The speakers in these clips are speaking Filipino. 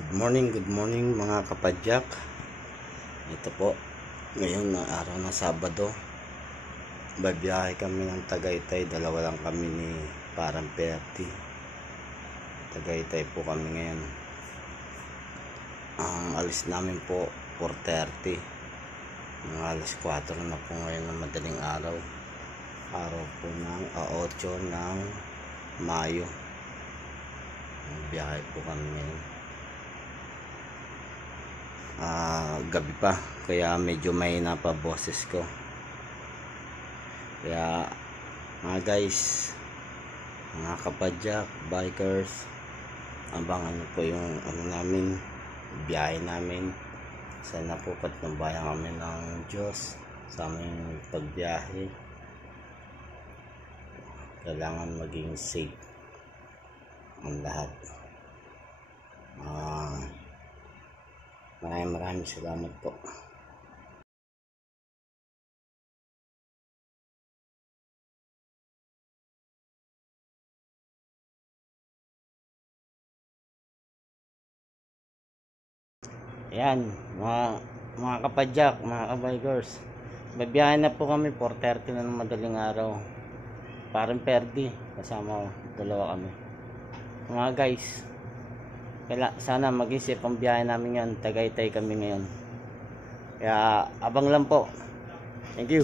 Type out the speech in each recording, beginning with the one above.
Good morning mga kapadyak. Ito po, ngayon na araw ng Sabado. Babiyahe kami ng Tagaytay. Dalawa lang kami ni Parang Perti. Tagaytay po kami ngayon. Ang alis namin po 4:30. Mga alas 4 na po ngayon ng madaling araw. Araw po ng 8 ng Mayo. Biyahe po kami ngayon. Gabi pa, kaya medyo mahina pa boses ko. Kaya mga guys, mga kapadyak, bikers, abangan nyo po yung namin, biyahe namin. Sana po patnubayan kami ng Diyos sa aming pagbiyahe. Kailangan maging safe ang lahat. Maraming salamat po. Ayan, mga kapadyak, mga kabikers, babiyahe na po kami 4:30 na ng madaling araw. Parang Perdi, kasama ko, dalawa kami. Mga guys, sana mag-isip ang biyahe namin yan. Tagaytay kami ngayon, kaya abang lang po. Thank you.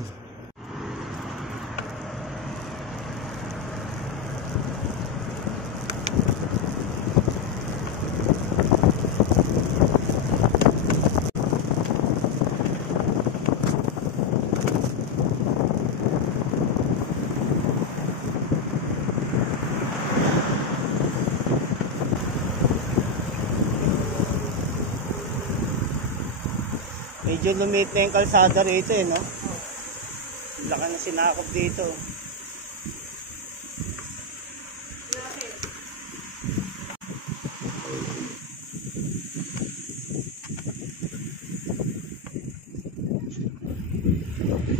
Medyo lumit na yung kalsada rito no? Laki na sinakop dito.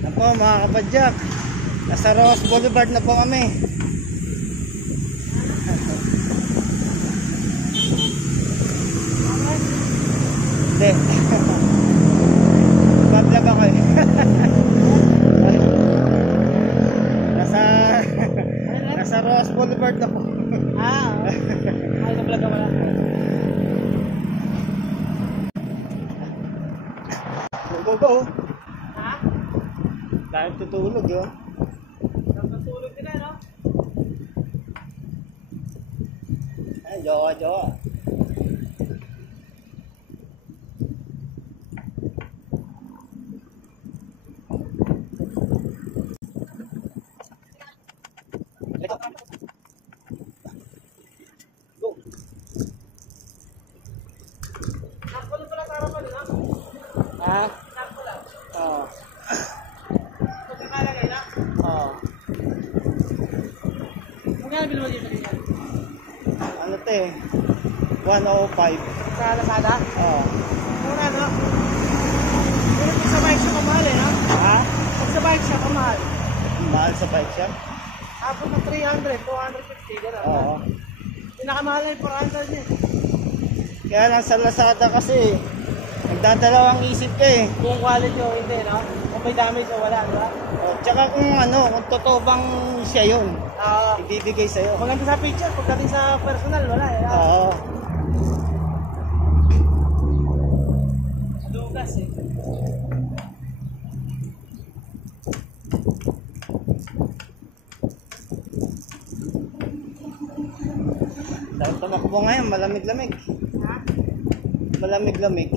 Ako mga kapadyak, nasa Ross Boulevard na po kami. Hindi. Vlog ako eh. nasa Ross Boulevard ako. Ay na-vlog ako lang. Go. Ha? Dahil tutulog yun. Tutulog din no? Ay, jowa. Ano te? 105 sa Lazada? Oo. Mura no? Pero pag sa bike shop kamahal no? Ha? Pag sa bike shop kamahal. Mahal sa bike shop? Abot ng 300, 250 gano'n. Oo. Pinakamahal na yung 400 niya. Kaya lang sa Lazada kasi nagdadalawang isip ka eh. Kung quality o hindi no? Kung may damage o wala, diba? Tsaka kung kung totoo bang siya yun, ibibigay sa'yo. Kung nandun sa picture, pagdating sa personal, wala eh. Oo. Dugas eh. Dahil tumakbo ngayon, malamig-lamig. Ha? Malamig-lamig.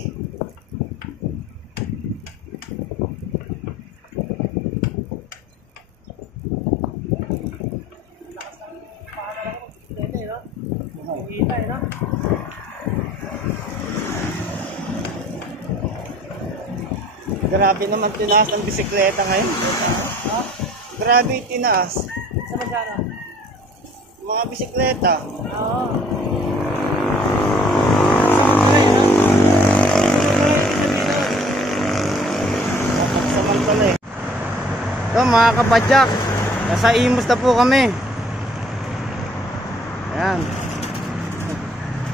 Grabe naman tinaas ng bisikleta ngayon. Ha? Grabe tinaas. Sa magkano? Mga bisikleta. Oo. Samantala eh. So mga kapadyak, nasa Imus na po kami. Ayan.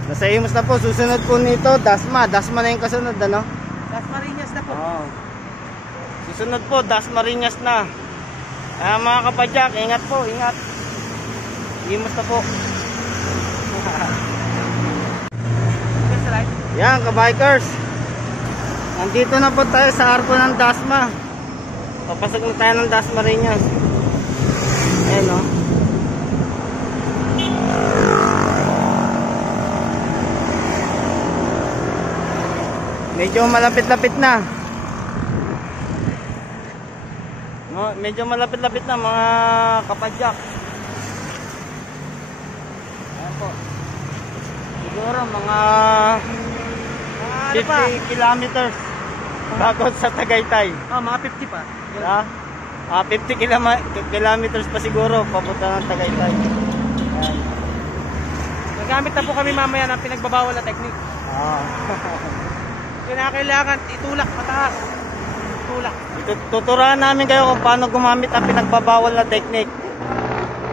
Nasa Imus na po. Susunod po nito, Dasma. Dasma na yung kasunod, ano? Dasmariñas na po. Oo. Susunod po, Dasmariñas na. Kaya mga kapadyak, ingat po, ingat. Imus na po. Yan, kabikers. Nandito na po tayo sa arko ng Dasma. Papasok na tayo ng Dasmariñas. Ayan, no? Medyo malapit-lapit na. Medyo malapit-lapit na mga kapadyak. Ayan po. Siguro mga 50 kilometers bago sa Tagaytay. Mga 50 pa. Ha? 50 kilometers pa siguro papunta ng Tagaytay. Ayan. Nagamit na po kami mamaya ng pinagbabawal na technique. Kailangan itulak pataas. Itulak. Tuturuan namin kayo kung paano gumamit ang pinagbabawal na technique.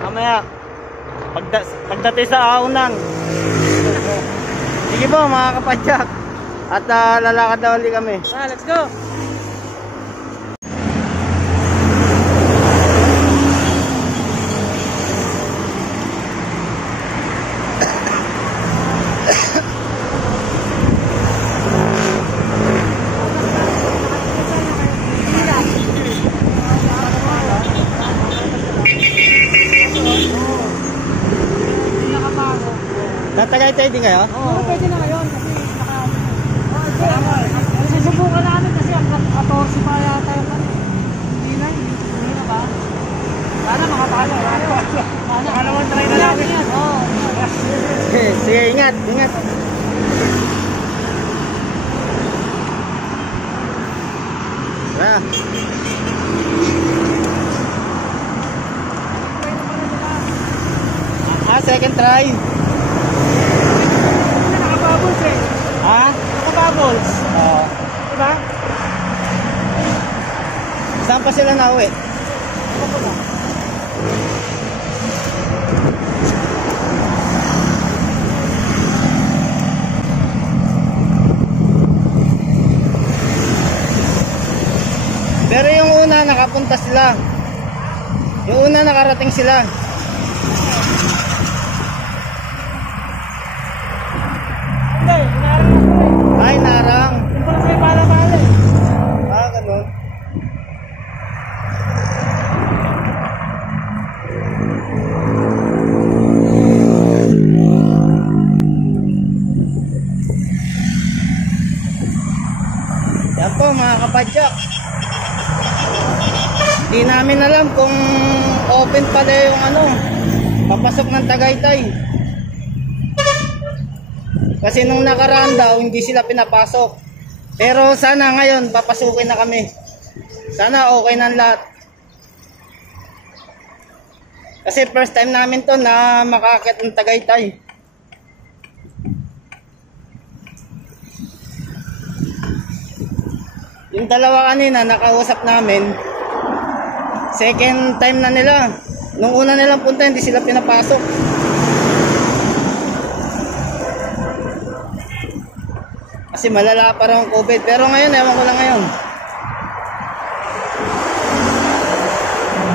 Mamaya, pagdating sa aunan. Sige po mga kapadyak. At lalakad na ulit kami. Let's go! Tatagay-tay din kayo? Oo, pwede na ngayon kasi susubukan namin kasi ang 14 pa yata yung hindi na ba? Sana makapala. Pangalawang try na namin yan. Sige, ingat, ingat. Second try. Nakabubbles eh. Ha? Nakabubbles. Oo. Diba? Saan pa sila nauwi? Pero yung una nakapunta sila. Yung una nakarating sila. Hindi, narang ako eh. Ay, narang. Yung pala sa'yo pala-pala eh. Ganun. Yan po mga kapadyak. Hindi namin alam kung open pala yung papasok ng Tagaytay. Kasi nung nakaraan daw, hindi sila pinapasok. Pero sana ngayon, papasukin na kami. Sana okay na lahat. Kasi first time namin to na makakit ng Tagaytay. Yung dalawa kanina, nakausap namin. Second time na nila. Nung una nilang punta, hindi sila pinapasok. Kasi malala pa rin ang COVID. Pero ngayon, ewan ko lang ngayon.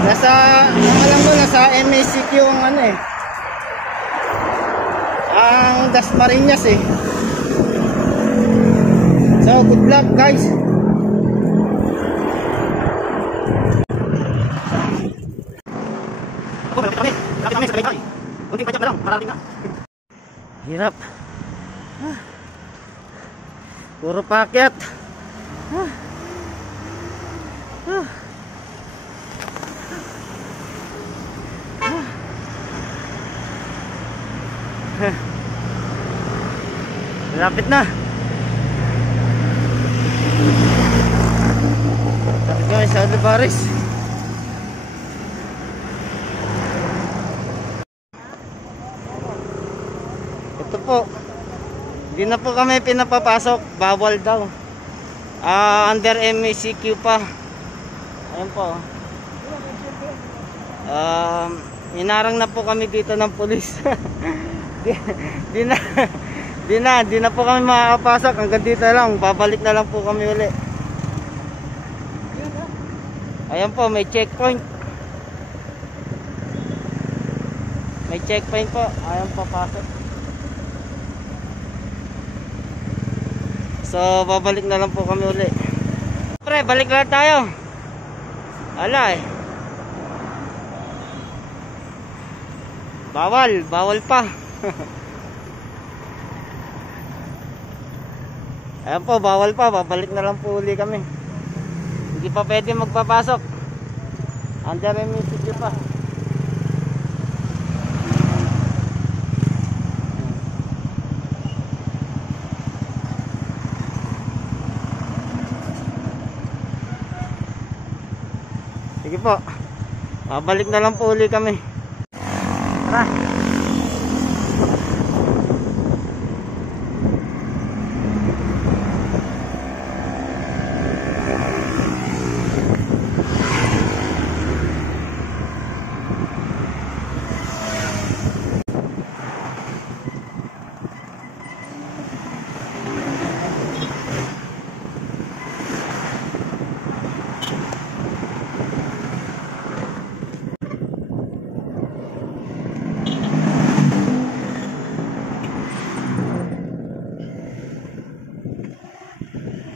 Ang alam ko, nasa MACQ ang ang Dasmariñas eh. So, good luck guys. Hirap. Puro pakyat. Lapit na. Lapit kami sa Olivares. Ito po. Hindi na po kami pinapapasok. Bawal daw. Under MACQ pa. Ayun po. Inarang na po kami dito ng pulis. Di na po kami makakapasok. Hanggang dito lang. Babalik na lang po kami uli. Ayan po, may checkpoint. May checkpoint po. Ayan po, pasok. So, babalik na lang po kami uli. Pre, balik lang tayo. Ala eh. Bawal pa. Ayan po, bawal pa. Babalik na lang po uli kami. Hindi pa pwede magpapasok. Andiyan yung message pa. Sige po. Babalik na lang po uli kami. Tara.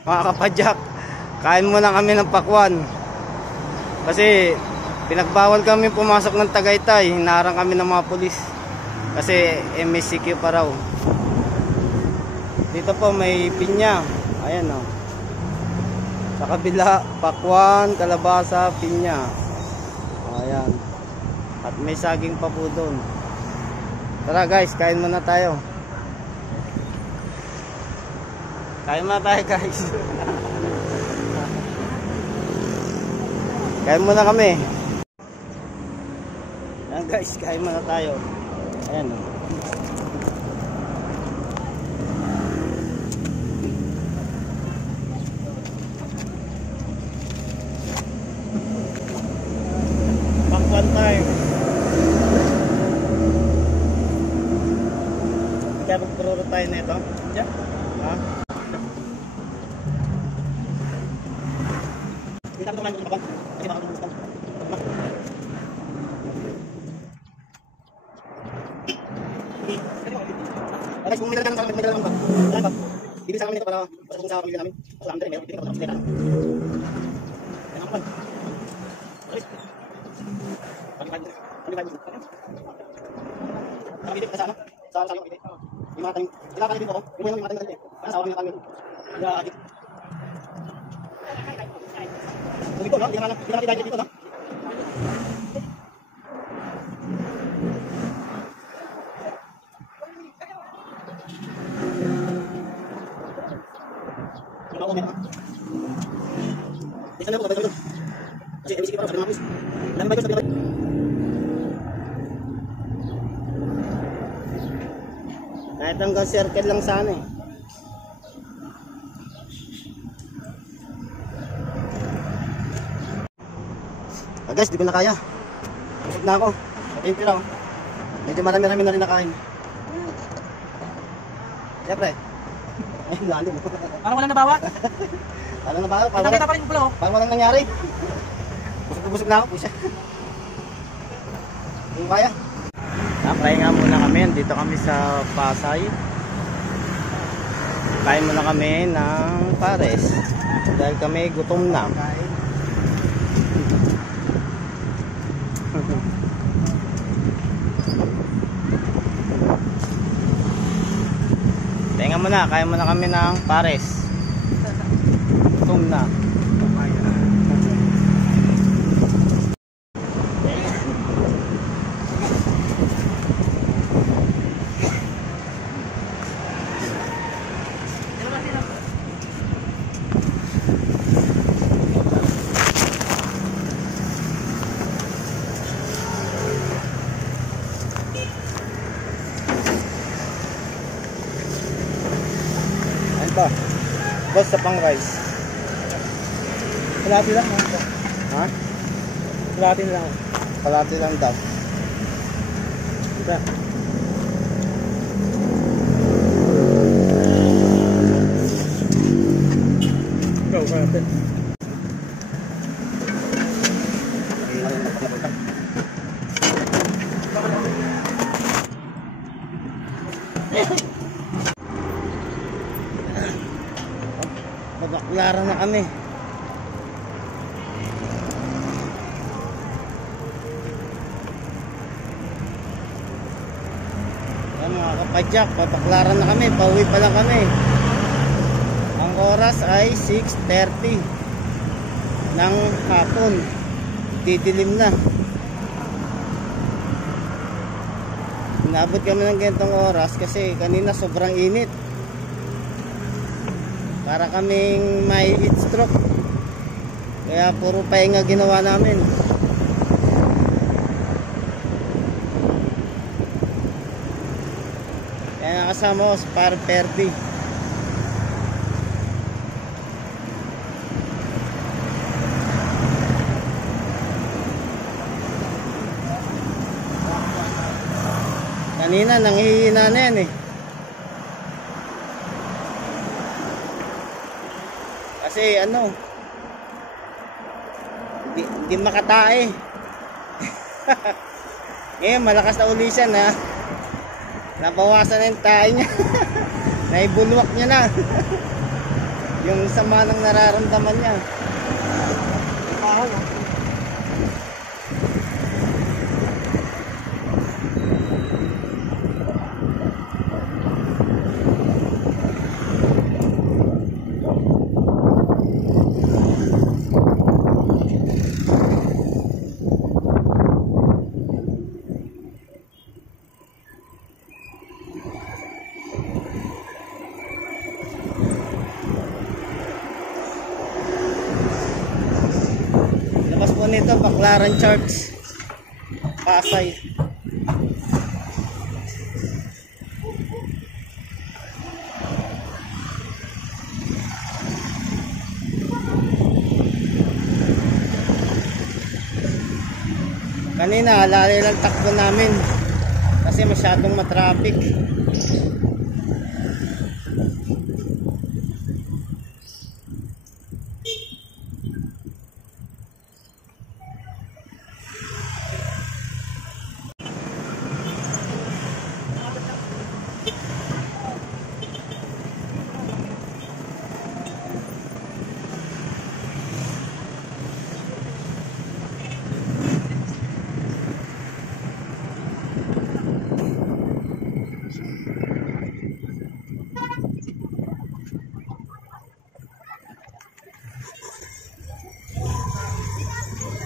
Mga kapadyak, kain muna kami ng pakwan kasi pinagbawal kami pumasok ng Tagaytay. Hinarang kami ng mga pulis kasi MSCQ pa raw. Dito po may pinya. Ayan o. Sa kabila, pakwan, kalabasa, pinya. Ayan. At may saging pa po doon. Tara guys, kain muna tayo. Kain muna tayo guys. Kain muna kami. Ayan guys, kain muna tayo. Ayan o. Pakwan time. Kaya magpururo tayo na ito. Yeah. Ha? Kita ko naman yung kapag hindi makakalimutan. Guys, kung may dala lang ba? Alam ba? Bibili sa kami nito para pasok sa pamilya namin. Pasok sa amin meron. Bibili ko tapos nila. Ayan ako man. Guys. Pag-ibig. Nakabili ka sa ano? Sa iyo. Yung mga tayo. Kailangan dito ako. Yung mga tayo. Ano sa akin yung tayo. Yeah. Dito, no? Hindi naman tayo dito, no? Isa na po, babay kami doon. Kasi MCQ pa rin, sabi ng mga pulis. Dami ba yun, sabi ng kahit hanggang circle lang sana eh. Guys, di ko na kaya. Busog na ako. Thank you lang. Medyo marami-rami na rin nakain. Siyempre. Ayun, lalo. Parang walang nabawa. Parang nabawa. Nakita pa rin pula oh. Parang walang nangyari. Busog na ako. Pusya. Hindi kaya. Nakapray nga muna kami. Dito kami sa Pasay. Kain muna kami ng pares. Dahil kami gutom na. Tenga muna, kaya muna kami ng pares. Gutom na. Ito, boss sa pang rice. Kalati lang. Ha? Kalati lang. Kalati lang daw. Ito. Babaklaran na kami. Ayan mga kapadyak, babaklaran na kami. Pauwi pa lang kami. Ang oras ay 6:30 ng hapon. Didilim na. Inabot kami ng ganitong oras kasi kanina sobrang init. Para kaming may heat stroke. Kaya puro pahinga ginawa namin. Kaya nakasama ko si Par Perdi. Kanina nanghihina na yan eh. Kasi ano, hindi makatae. Ngayon malakas na ulisan ha. Nabawasan na yung tae niya. Naibulwak niya na. Yung sama ng nararamdaman niya. Labas po nito, Baclaran Church, Pasay. Kanina alali lang takbo namin kasi masyadong matraffic.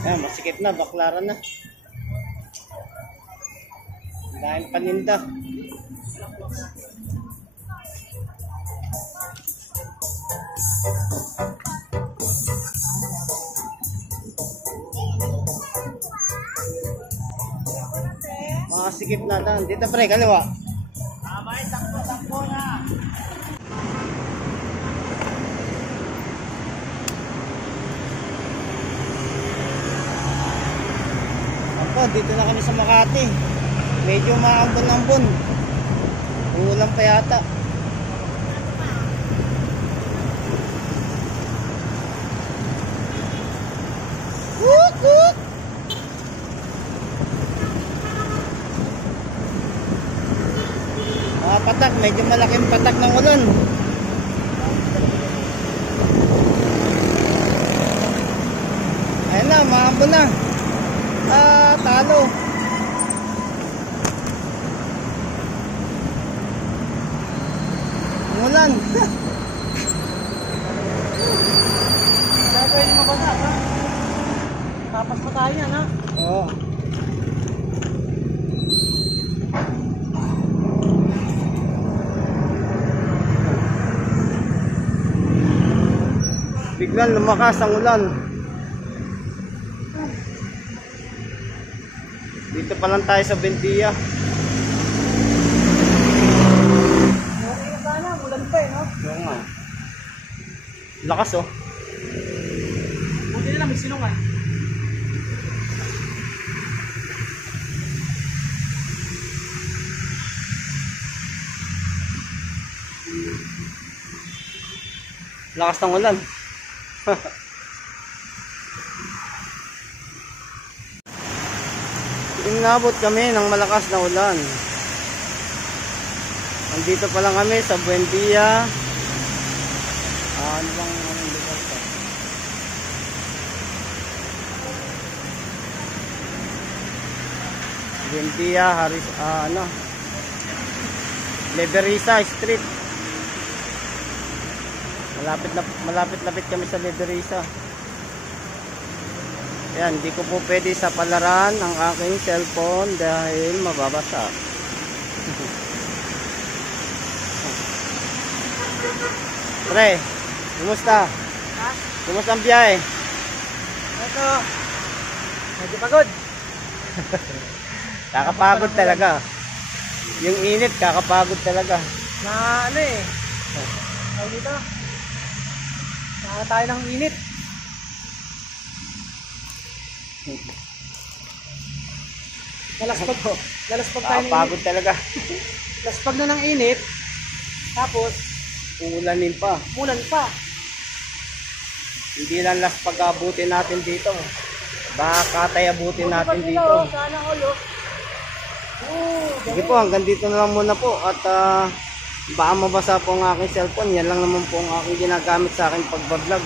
Ayan, masikip na, Baclaran na. Dahil paninda. Masikip na dan. Dito pre, kaliwa. May takbo na. Dito na kami sa Makati. Medyo maambon-ambon. Ulan pa yata. Woot woot. Mga patak, medyo malaking patak ng ulan. Ayun na, maambon na. Talo. Umulan. Pwede mo ba na, ha? Tapas pa tayo yan, ha? Oo. Biglang lumakas ang ulan. Dito pa lang tayo sa Bendia. Okay na sana, ulan pa eh, no? Oo nga. Lakas oh. Buti nila may silungan. Lakas ng ulan. Inabot kami ng malakas na ulan. Nandito pa lang kami sa Buendia. Ano bang anong lugar to? Buendia, Haris, Leverisa Street. Malapit-lapit kami sa Leverisa. Ayan, hindi ko po pwede sa palaran ang aking cellphone dahil mababasa. Pre, kumusta? Ha? Kumusta ang biyahe? Ito. Medyo pagod. Kakapagod talaga. Yung init, kakapagod talaga. Na ano eh. Tawag dito. Nakaka tayo ng init. Nalaspag tayo ng Kakapagod init. talaga. Laspag na ng init. Tapos, Uulanin pa. mulan pa. Hindi lang las pag-abutin natin dito. Baka abutin natin dito. Sana all oh. Sige po, hanggang dito na lang muna po. At baka mabasa po ang aking cellphone. Yan lang naman po ang aking ginagamit sa aking pagbablog.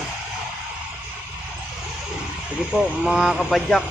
Sige po, mga kapadyak.